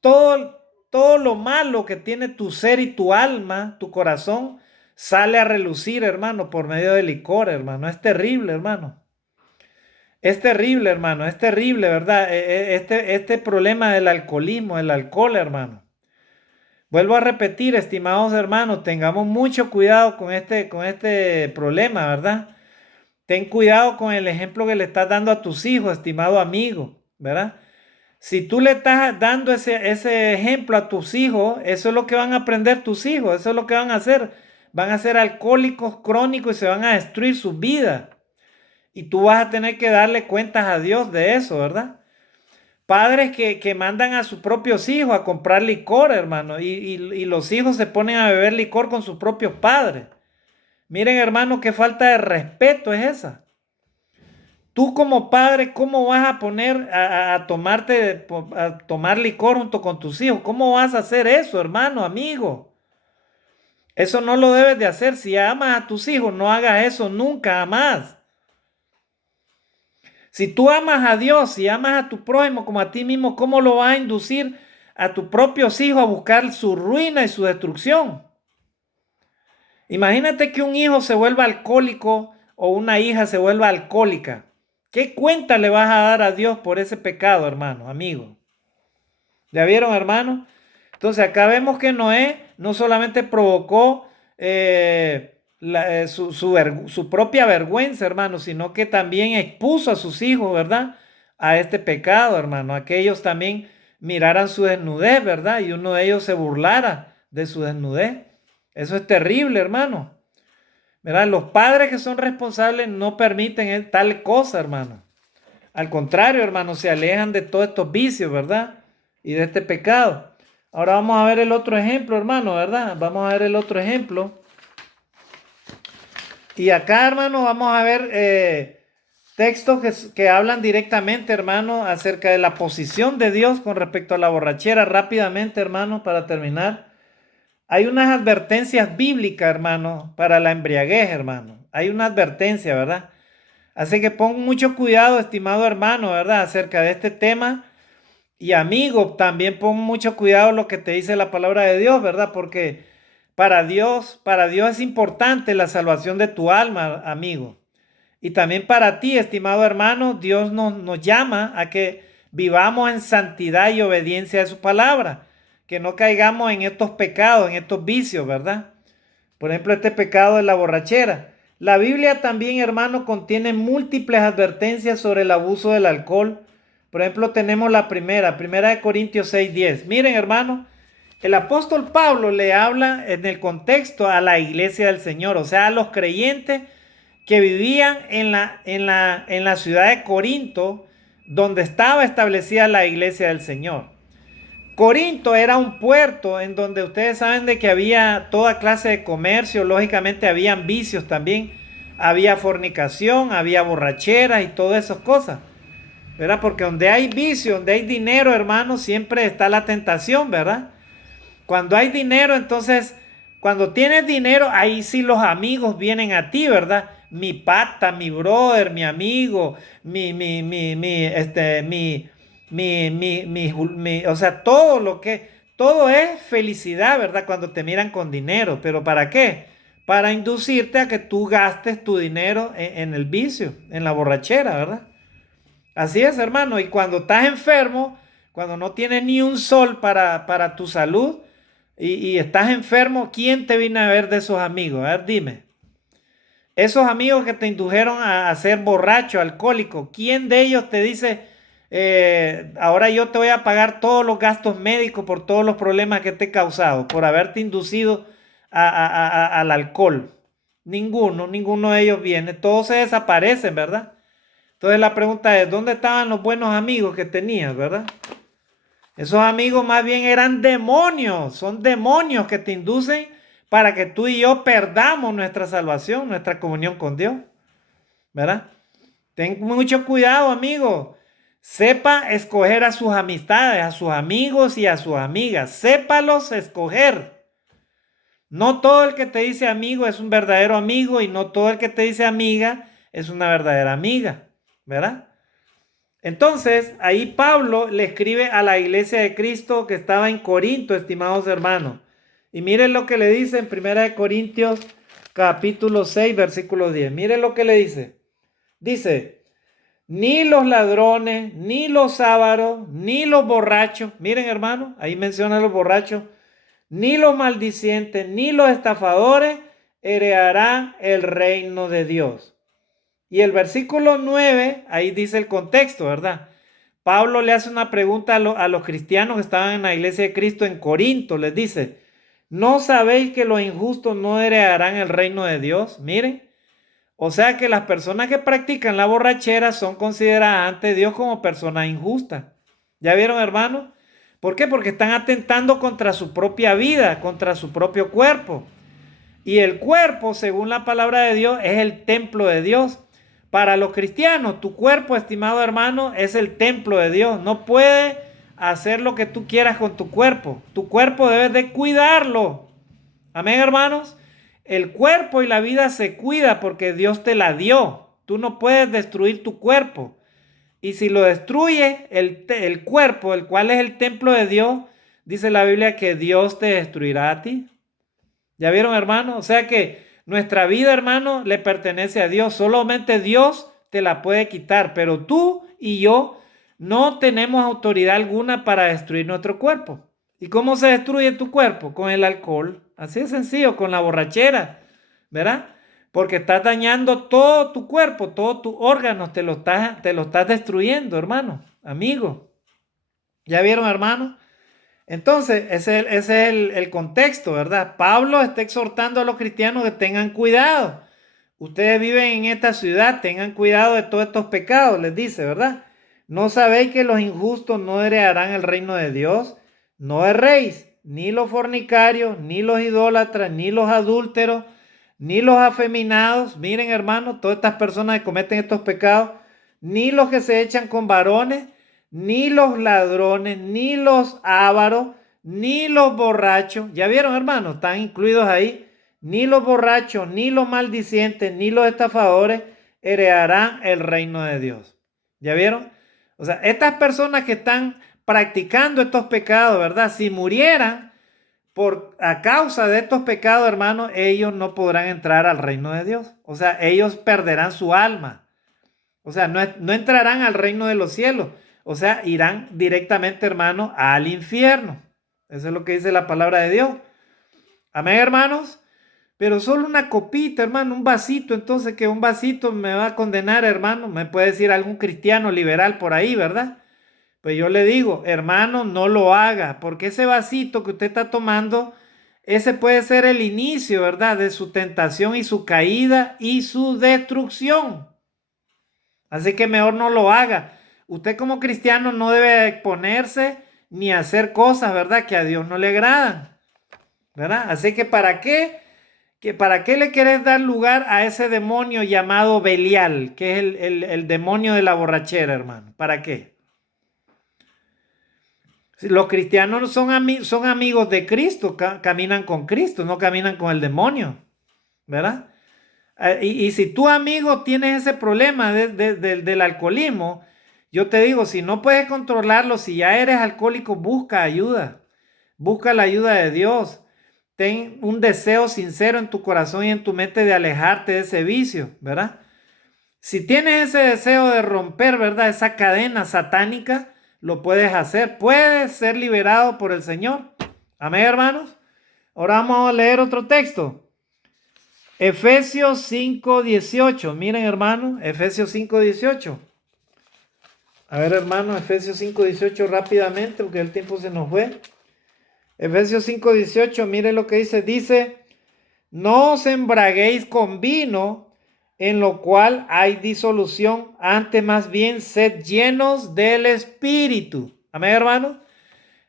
Todo lo malo que tiene tu ser y tu alma, tu corazón, sale a relucir, hermano, por medio del licor, hermano. Es terrible, hermano. Es terrible, hermano. Es terrible, ¿verdad? Este problema del alcoholismo, el alcohol, hermano. Vuelvo a repetir, estimados hermanos, tengamos mucho cuidado con este problema, ¿verdad? Ten cuidado con el ejemplo que le estás dando a tus hijos, estimado amigo, ¿verdad? Si tú le estás dando ese ejemplo a tus hijos, eso es lo que van a aprender tus hijos, eso es lo que van a hacer. Van a ser alcohólicos crónicos y se van a destruir sus vidas. Y tú vas a tener que darle cuentas a Dios de eso, ¿verdad? Padres que mandan a sus propios hijos a comprar licor, hermano, y los hijos se ponen a beber licor con sus propios padres. Miren, hermano, qué falta de respeto es esa. Tú como padre, ¿cómo vas a poner a tomar licor junto con tus hijos? ¿Cómo vas a hacer eso, hermano, amigo? Eso no lo debes de hacer. Si amas a tus hijos, no hagas eso nunca, jamás. Si tú amas a Dios, si amas a tu prójimo como a ti mismo, ¿cómo lo vas a inducir a tus propios hijos a buscar su ruina y su destrucción? Imagínate que un hijo se vuelva alcohólico o una hija se vuelva alcohólica. ¿Qué cuenta le vas a dar a Dios por ese pecado, hermano, amigo? ¿Ya vieron, hermano? Entonces acá vemos que Noé no solamente provocó su propia vergüenza, hermano, sino que también expuso a sus hijos, ¿verdad? A este pecado, hermano, a que ellos también miraran su desnudez, ¿verdad? Y uno de ellos se burlara de su desnudez. Eso es terrible, hermano. ¿Verdad? Los padres que son responsables no permiten tal cosa, hermano. Al contrario, hermano, se alejan de todos estos vicios, ¿verdad? Y de este pecado. Ahora vamos a ver el otro ejemplo, hermano, ¿verdad? Vamos a ver el otro ejemplo. Y acá, hermano, vamos a ver textos que hablan directamente, hermano, acerca de la posición de Dios con respecto a la borrachera. Rápidamente, hermano, para terminar. Hay unas advertencias bíblicas, hermano, para la embriaguez, hermano. Hay una advertencia, ¿verdad? Así que pon mucho cuidado, estimado hermano, ¿verdad? Acerca de este tema. Y amigo, también pon mucho cuidado lo que te dice la palabra de Dios, ¿verdad? Porque para Dios es importante la salvación de tu alma, amigo. Y también para ti, estimado hermano, Dios nos llama a que vivamos en santidad y obediencia a su palabra. Que no caigamos en estos pecados, en estos vicios, ¿verdad? Por ejemplo, este pecado de la borrachera. La Biblia también, hermano, contiene múltiples advertencias sobre el abuso del alcohol. Por ejemplo, tenemos la primera de Corintios 6:10. Miren, hermano, el apóstol Pablo le habla en el contexto a la iglesia del Señor, o sea, a los creyentes que vivían en la ciudad de Corinto, donde estaba establecida la iglesia del Señor. Corinto era un puerto en donde ustedes saben de que había toda clase de comercio, lógicamente habían vicios también, había fornicación, había borrachera y todas esas cosas. ¿verdad? Porque donde hay vicio, donde hay dinero, hermano, siempre está la tentación, ¿verdad? Cuando hay dinero, entonces, cuando tienes dinero, ahí sí los amigos vienen a ti, ¿verdad? Mi pata, mi brother, mi amigo, o sea, todo es felicidad, ¿verdad? Cuando te miran con dinero, pero ¿para qué? Para inducirte a que tú gastes tu dinero en el vicio, en la borrachera, ¿verdad? Así es, hermano. Y cuando estás enfermo, cuando no tienes ni un sol para tu salud y estás enfermo, ¿quién te viene a ver de esos amigos? A ver, dime. Esos amigos que te indujeron a ser borracho, alcohólico, ¿quién de ellos te dice, ahora yo te voy a pagar todos los gastos médicos por todos los problemas que te he causado, por haberte inducido al alcohol? Ninguno de ellos viene. Todos se desaparecen, ¿verdad? Entonces la pregunta es, ¿dónde estaban los buenos amigos que tenías, verdad? Esos amigos más bien eran demonios, son demonios que te inducen para que tú y yo perdamos nuestra salvación, nuestra comunión con Dios, ¿verdad? Ten mucho cuidado, amigo. Sepa escoger a sus amistades, a sus amigos y a sus amigas. Sépalos escoger. No todo el que te dice amigo es un verdadero amigo y no todo el que te dice amiga es una verdadera amiga, ¿verdad? Entonces, ahí Pablo le escribe a la iglesia de Cristo que estaba en Corinto, estimados hermanos. Y miren lo que le dice en 1 Corintios capítulo 6, versículo 10. Miren lo que le dice. Dice, ni los ladrones, ni los ávaros, ni los borrachos. Miren, hermano, ahí menciona a los borrachos. Ni los maldicientes, ni los estafadores heredarán el reino de Dios. Y el versículo 9, ahí dice el contexto, ¿verdad? Pablo le hace una pregunta a los cristianos que estaban en la iglesia de Cristo en Corinto. Les dice, ¿no sabéis que los injustos no heredarán el reino de Dios? Miren, o sea que las personas que practican la borrachera son consideradas ante Dios como personas injustas. ¿Ya vieron, hermano? ¿Por qué? Porque están atentando contra su propia vida, contra su propio cuerpo. Y el cuerpo, según la palabra de Dios, es el templo de Dios. Para los cristianos, tu cuerpo, estimado hermano, es el templo de Dios. No puedes hacer lo que tú quieras con tu cuerpo. Tu cuerpo debes de cuidarlo. Amén, hermanos. El cuerpo y la vida se cuida porque Dios te la dio. Tú no puedes destruir tu cuerpo. Y si lo destruye el cuerpo, el cual es el templo de Dios, dice la Biblia que Dios te destruirá a ti. ¿Ya vieron, hermano? O sea que nuestra vida, hermano, le pertenece a Dios. Solamente Dios te la puede quitar, pero tú y yo no tenemos autoridad alguna para destruir nuestro cuerpo. ¿Y cómo se destruye tu cuerpo? Con el alcohol. Así de sencillo, con la borrachera, ¿verdad? Porque estás dañando todo tu cuerpo, todos tus órganos, te lo estás destruyendo, hermano, amigo. ¿Ya vieron, hermano? Entonces, ese es el contexto, ¿verdad? Pablo está exhortando a los cristianos que tengan cuidado. Ustedes viven en esta ciudad, tengan cuidado de todos estos pecados, les dice, ¿verdad? ¿No sabéis que los injustos no heredarán el reino de Dios? No erréis, ni los fornicarios, ni los idólatras, ni los adúlteros, ni los afeminados. Miren, hermanos, todas estas personas que cometen estos pecados, ni los que se echan con varones, ni los ladrones, ni los ávaros, ni los borrachos. ¿Ya vieron, hermanos? Están incluidos ahí. Ni los borrachos, ni los maldicientes, ni los estafadores heredarán el reino de Dios. ¿Ya vieron? O sea, estas personas que están practicando estos pecados, ¿verdad? Si murieran a causa de estos pecados, hermanos, ellos no podrán entrar al reino de Dios. O sea, ellos perderán su alma. O sea, no entrarán al reino de los cielos. O sea, irán directamente, hermano, al infierno. Eso es lo que dice la palabra de Dios. Amén, hermanos. Pero solo una copita, hermano, un vasito. Entonces, que un vasito me va a condenar, hermano. Me puede decir algún cristiano liberal por ahí, ¿verdad? Pues yo le digo, hermano, no lo haga. Porque ese vasito que usted está tomando, ese puede ser el inicio, ¿verdad? De su tentación y su caída y su destrucción. Así que mejor no lo haga. Usted como cristiano no debe exponerse ni hacer cosas, ¿verdad? Que a Dios no le agradan, ¿verdad? Así que ¿para qué ¿Para qué le querés dar lugar a ese demonio llamado Belial, que es el demonio de la borrachera, hermano? ¿Para qué? Si los cristianos son amigos de Cristo, caminan con Cristo, no caminan con el demonio, ¿verdad? Y si tu amigo tienes ese problema del alcoholismo, yo te digo, si no puedes controlarlo, si ya eres alcohólico, busca ayuda. Busca la ayuda de Dios. Ten un deseo sincero en tu corazón y en tu mente de alejarte de ese vicio, ¿verdad? Si tienes ese deseo de romper, ¿verdad? Esa cadena satánica, lo puedes hacer. Puedes ser liberado por el Señor. Amén, hermanos. Ahora vamos a leer otro texto. Efesios 5:18. Miren, hermano, Efesios 5:18. A ver, hermano, Efesios 5:18 rápidamente, porque el tiempo se nos fue. Efesios 5:18, miren lo que dice, no os embraguéis con vino, en lo cual hay disolución, antes más bien sed llenos del Espíritu. Amén, hermano.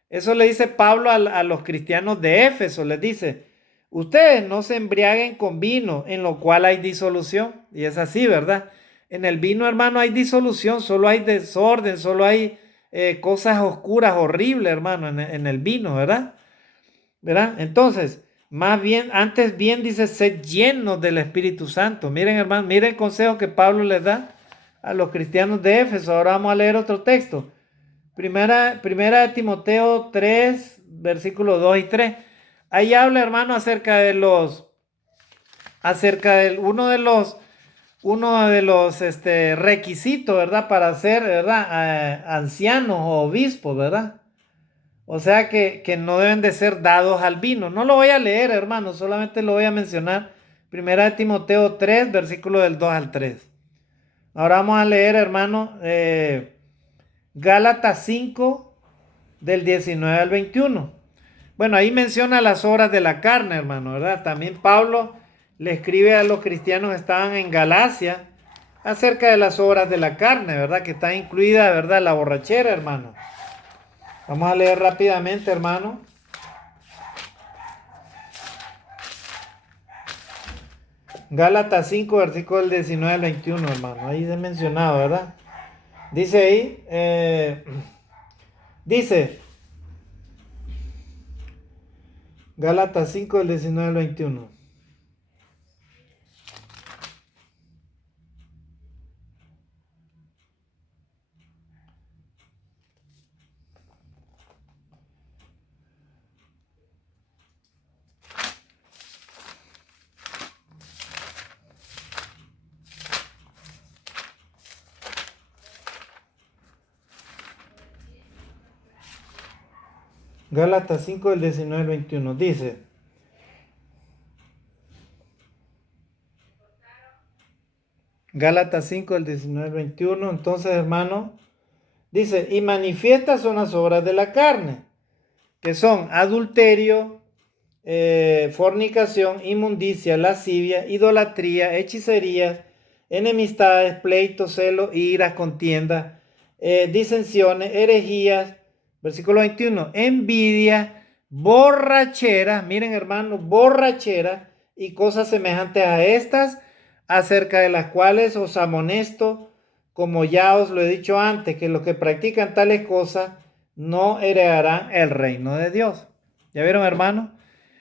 Eso le dice Pablo a los cristianos de Éfeso, les dice, ustedes no se embriaguen con vino, en lo cual hay disolución. Y es así, ¿verdad? En el vino, hermano, hay disolución, solo hay desorden, solo hay cosas oscuras, horribles, hermano, en el vino, ¿verdad? ¿Verdad? Entonces, más bien, antes bien dice, sed llenos del Espíritu Santo. Miren, hermano, miren el consejo que Pablo les da a los cristianos de Éfeso. Ahora vamos a leer otro texto. Primera de Timoteo 3, versículos 2 y 3. Ahí habla, hermano, acerca de uno de los requisitos, ¿verdad? Para ser, ¿verdad? Ancianos o obispos, ¿verdad? O sea que no deben de ser dados al vino. No lo voy a leer, hermano, solamente lo voy a mencionar. Primera de Timoteo 3, versículo del 2 al 3. Ahora vamos a leer, hermano, Gálatas 5, del 19 al 21. Bueno, ahí menciona las obras de la carne, hermano, ¿verdad? También Pablo le escribe a los cristianos que estaban en Galacia acerca de las obras de la carne, ¿verdad? Que está incluida, ¿verdad? La borrachera, hermano. Vamos a leer rápidamente, hermano. Gálatas 5, versículo del 19 al 21, hermano. Ahí es mencionado, ¿verdad? Dice ahí, dice, Gálatas 5, del 19 al 21. Gálatas 5, del 19 al 21. Dice, Gálatas 5, del 19 al 21. Entonces, hermano, dice, y manifiestas son las obras de la carne, que son adulterio, fornicación, inmundicia, lascivia, idolatría, hechicerías, enemistades, pleitos, celos, iras, contiendas, disensiones, herejías. Versículo 21, envidia, borrachera, miren hermanos, borrachera y cosas semejantes a estas, acerca de las cuales os amonesto, como ya os lo he dicho antes, que los que practican tales cosas no heredarán el reino de Dios. ¿Ya vieron, hermano?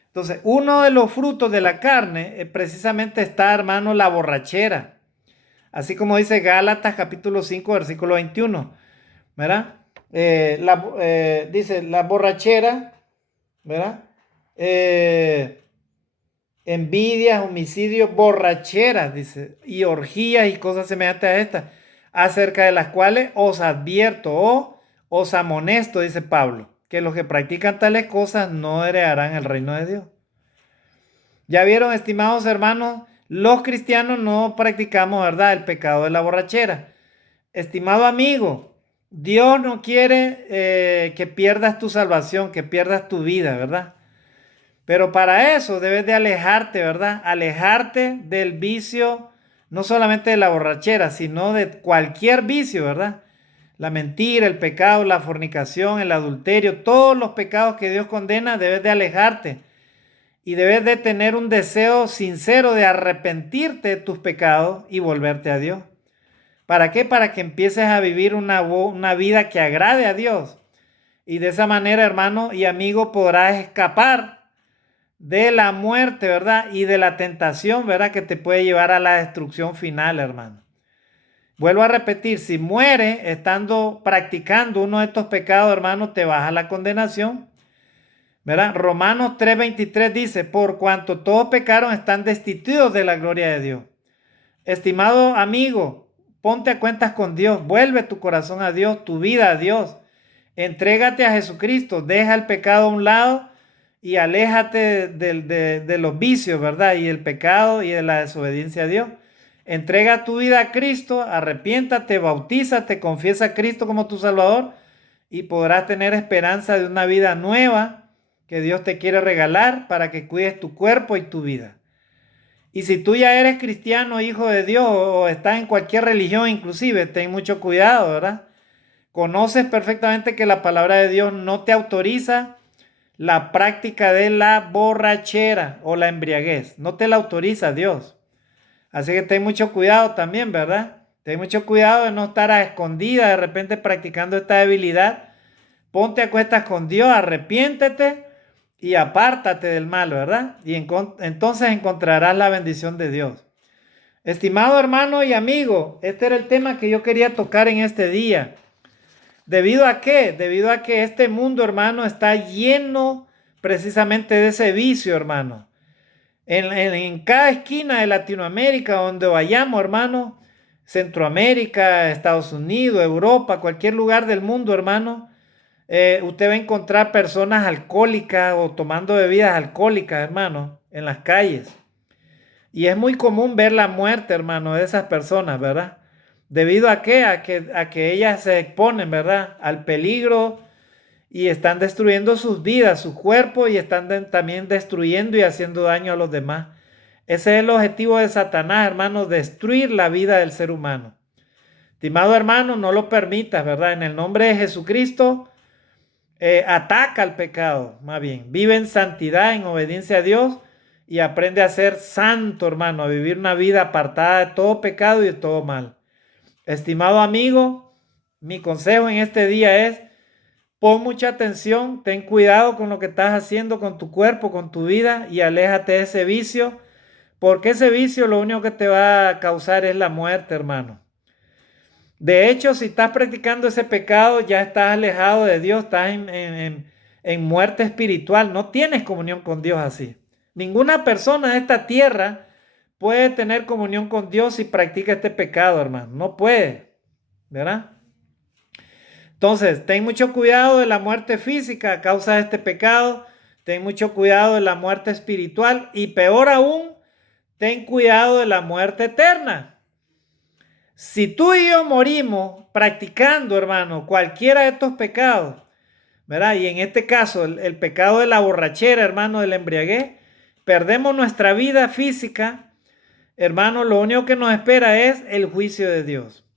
Entonces, uno de los frutos de la carne precisamente está, hermano, la borrachera. Así como dice Gálatas capítulo 5, versículo 21, ¿verdad? Dice la borrachera, ¿verdad? Envidias, homicidios, borracheras, dice, y orgías y cosas semejantes a estas, acerca de las cuales os advierto o os amonesto, dice Pablo, que los que practican tales cosas no heredarán el reino de Dios. Ya vieron, estimados hermanos, los cristianos no practicamos, ¿verdad?, el pecado de la borrachera. Estimado amigo, Dios no quiere que pierdas tu salvación, que pierdas tu vida, ¿verdad? Pero para eso debes de alejarte, ¿verdad? Alejarte del vicio, no solamente de la borrachera, sino de cualquier vicio, ¿verdad? La mentira, el pecado, la fornicación, el adulterio, todos los pecados que Dios condena, debes de alejarte y debes de tener un deseo sincero de arrepentirte de tus pecados y volverte a Dios. ¿Para qué? Para que empieces a vivir una vida que agrade a Dios. Y de esa manera, hermano y amigo, podrás escapar de la muerte, ¿verdad? Y de la tentación, ¿verdad? Que te puede llevar a la destrucción final, hermano. Vuelvo a repetir, si mueres estando practicando uno de estos pecados, hermano, te vas a la condenación, ¿verdad? Romanos 3:23 dice, por cuanto todos pecaron están destituidos de la gloria de Dios. Estimado amigo, ponte a cuentas con Dios, vuelve tu corazón a Dios, tu vida a Dios. Entrégate a Jesucristo, deja el pecado a un lado y aléjate de los vicios, ¿verdad? Y el pecado y de la desobediencia a Dios. Entrega tu vida a Cristo, arrepiéntate, bautízate, confiesa a Cristo como tu Salvador y podrás tener esperanza de una vida nueva que Dios te quiere regalar para que cuides tu cuerpo y tu vida. Y si tú ya eres cristiano, hijo de Dios, o estás en cualquier religión inclusive, ten mucho cuidado, ¿verdad? Conoces perfectamente que la palabra de Dios no te autoriza la práctica de la borrachera o la embriaguez. No te la autoriza Dios. Así que ten mucho cuidado también, ¿verdad? Ten mucho cuidado de no estar a escondidas de repente practicando esta debilidad. Ponte a cuentas con Dios, arrepiéntete y apártate del mal, ¿verdad? Y entonces encontrarás la bendición de Dios. Estimado hermano y amigo, este era el tema que yo quería tocar en este día. ¿Debido a qué? Debido a que este mundo, hermano, está lleno precisamente de ese vicio, hermano. En cada esquina de Latinoamérica, donde vayamos, hermano, Centroamérica, Estados Unidos, Europa, cualquier lugar del mundo, hermano, usted va a encontrar personas alcohólicas o tomando bebidas alcohólicas, hermano, en las calles. Y es muy común ver la muerte, hermano, de esas personas, ¿verdad? ¿Debido a qué? A que ellas se exponen, ¿verdad? Al peligro y están destruyendo sus vidas, su cuerpo y están también destruyendo y haciendo daño a los demás. Ese es el objetivo de Satanás, hermano, destruir la vida del ser humano. Estimado hermano, no lo permitas, ¿verdad? En el nombre de Jesucristo, ataca al pecado, más bien. Vive en santidad, en obediencia a Dios y aprende a ser santo, hermano, a vivir una vida apartada de todo pecado y de todo mal. Estimado amigo, mi consejo en este día es: pon mucha atención, ten cuidado con lo que estás haciendo con tu cuerpo, con tu vida y aléjate de ese vicio, porque ese vicio lo único que te va a causar es la muerte, hermano. De hecho, si estás practicando ese pecado, ya estás alejado de Dios, estás en muerte espiritual, no tienes comunión con Dios así. Ninguna persona de esta tierra puede tener comunión con Dios si practica este pecado, hermano. No puede, ¿verdad? Entonces, ten mucho cuidado de la muerte física a causa de este pecado. Ten mucho cuidado de la muerte espiritual y peor aún, ten cuidado de la muerte eterna. Si tú y yo morimos practicando, hermano, cualquiera de estos pecados, ¿verdad? Y en este caso, el pecado de la borrachera, hermano, del embriaguez, perdemos nuestra vida física, hermano, lo único que nos espera es el juicio de Dios.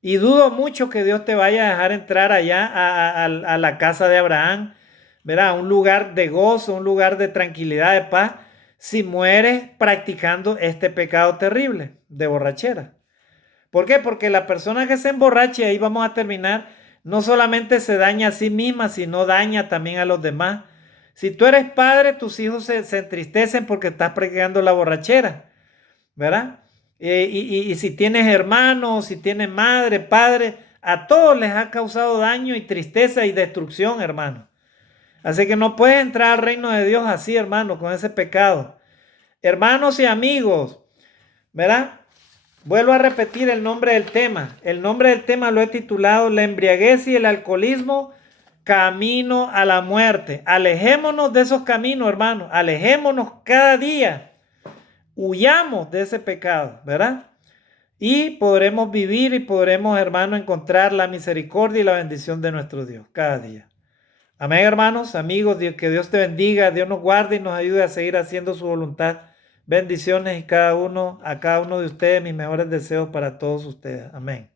Y dudo mucho que Dios te vaya a dejar entrar allá a la casa de Abraham, ¿verdad? Un lugar de gozo, un lugar de tranquilidad, de paz, si mueres practicando este pecado terrible de borrachera. ¿Por qué? Porque la persona que se emborrache, ahí vamos a terminar, no solamente se daña a sí misma, sino daña también a los demás. Si tú eres padre, tus hijos se entristecen porque estás practicando la borrachera, ¿verdad? Y si tienes hermanos, si tienes madre, padre, a todos les ha causado daño y tristeza y destrucción, hermano. Así que no puedes entrar al reino de Dios así, hermano, con ese pecado. Hermanos y amigos, ¿verdad? Vuelvo a repetir el nombre del tema. El nombre del tema lo he titulado La embriaguez y el alcoholismo, camino a la muerte. Alejémonos de esos caminos, hermano. Alejémonos cada día. Huyamos de ese pecado, ¿verdad? Y podremos vivir y podremos, hermano, encontrar la misericordia y la bendición de nuestro Dios cada día. Amén, hermanos, amigos, que Dios te bendiga, Dios nos guarde y nos ayude a seguir haciendo su voluntad. Bendiciones a cada uno de ustedes, mis mejores deseos para todos ustedes. Amén.